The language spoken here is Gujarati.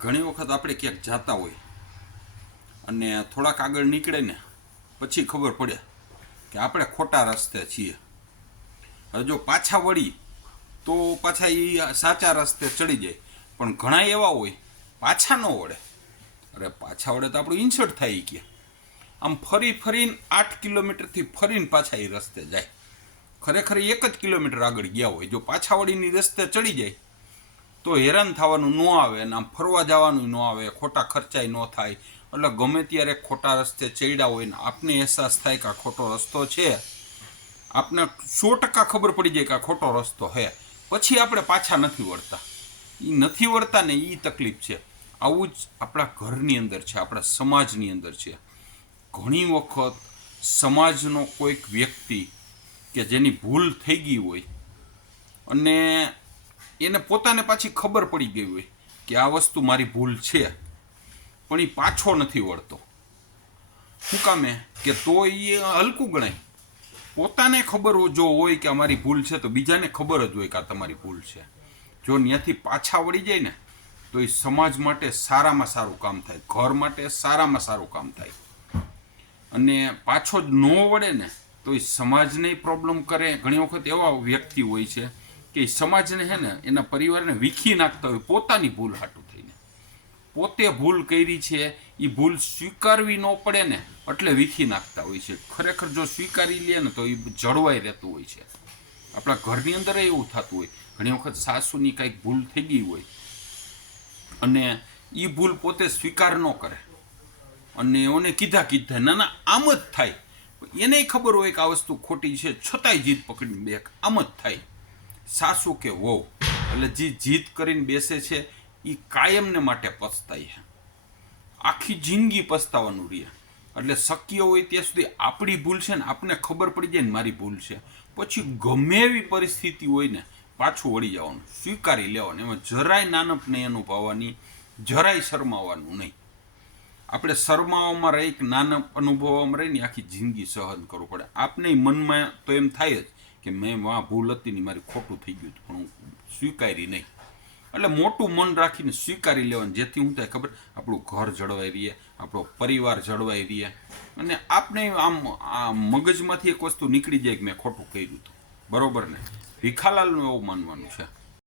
ઘણી વખત આપણે ક્યાંક જતા હોય અને થોડાક આગળ નીકળે ને પછી ખબર પડે કે આપણે ખોટા રસ્તે છીએ. હવે જો પાછા વળી તો પાછા એ સાચા રસ્તે ચડી જાય, પણ ઘણા એવા હોય પાછા ન વળે. અરે પાછા વળે તો આપણું ઇન્સર્ટ થાય કે આમ ફરીને 8 કિલોમીટરથી ફરીને પાછા એ રસ્તે જાય. ખરેખર 1 જ કિલોમીટર આગળ ગયા હોય, જો પાછા વળીની રસ્તે ચડી જાય તો હેરાન થવાનું ન આવે અને આમ ફરવા જવાનું ન આવે, ખોટા ખર્ચાય ન થાય. એટલે ગમે ત્યારે ખોટા રસ્તે ચડ્યા હોય ને આપને અહેસાસ થાય કે આ ખોટો રસ્તો છે, આપને 100% ખબર પડી જાય કે આ ખોટો રસ્તો છે, પછી આપણે પાછા નથી વળતા. એ નથી વળતા ને એ તકલીફ છે. આવું જ આપણા ઘરની અંદર છે, આપણા સમાજની અંદર છે. ઘણી વખત સમાજનો કોઈક વ્યક્તિ કે જેની ભૂલ થઈ ગઈ હોય અને એને પોતાને પાછી ખબર પડી ગઈ હોય કે આ વસ્તુ મારી ભૂલ છે, પણ એ પાછો નથી વળતો. શું કામે કે તો એ હલકું ગણાય. પોતાને ખબર જો હોય કે અમારી ભૂલ છે તો બીજાને ખબર જ હોય કે આ તમારી ભૂલ છે. જો ત્યાંથી પાછા વળી જાય ને તો એ સમાજ માટે સારામાં સારું કામ થાય, ઘર માટે સારામાં સારું કામ થાય. અને પાછો જ ન વળે ને તો એ સમાજને પ્રોબ્લેમ કરે. ઘણી વખત એવા વ્યક્તિ હોય છે કે સમાજને છે ને એના પરિવારને વીખી નાખતા હોય પોતાની ભૂલ હાટું થઈને. પોતે ભૂલ કરી છે એ ભૂલ સ્વીકારવી ન પડે ને એટલે વીખી નાખતા હોય છે. ખરેખર જો સ્વીકારી લે ને તો એ જળવાઈ રહેતું હોય છે. આપણા ઘરની અંદર એવું થતું હોય. ઘણી વખત સાસુની કંઈક ભૂલ થઈ ગઈ હોય અને એ ભૂલ પોતે સ્વીકાર ન કરે અને એને કીધા ના આમ જ થાય. એને ખબર હોય કે આ વસ્તુ ખોટી છે છતાંય જીદ પકડીને બે આમ જ થાય. સાસુ કે વહુ એટલે જે જીદ કરીને બેસે છે એ કાયમને માટે પસ્તાય છે, આખી જિંદગી પસ્તાવાનું રહે. એટલે શક્ય હોય ત્યાં સુધી આપણી ભૂલ છે ને આપને ખબર પડી જાય ને મારી ભૂલ છે, પછી ગમે એવી પરિસ્થિતિ હોય ને પાછું વળી જવાનું, સ્વીકારી લેવાનું. એમાં જરાય નાનપ નહીં અનુભવવાની, જરાય શરમાવાનું નહીં. આપણે શરમાવામાં રહી કે નાનપ અનુભવવામાં રહીને આખી જિંદગી સહન કરવું પડે. આપને મનમાં તો એમ થાય જ કે મેં ભૂલ હતી ને મારી ખોટું થઈ ગયું હતું, પણ હું સ્વીકારી નહીં. એટલે મોટું મન રાખીને સ્વીકારી લેવાનું, જેથી શું થાય ખબર, આપણું ઘર જળવાઈ રહીએ, આપણો પરિવાર જળવાઈ રહીએ અને આપણે આમ મગજમાંથી એક વસ્તુ નીકળી જાય કે મેં ખોટું કર્યું હતું. બરોબર ને? ભીખાલાલનું એવું માનવાનું છે.